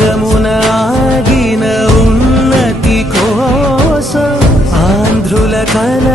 మార్గమున ఆగిన ఉన్నతి కోసం ఆంధ్రుల కల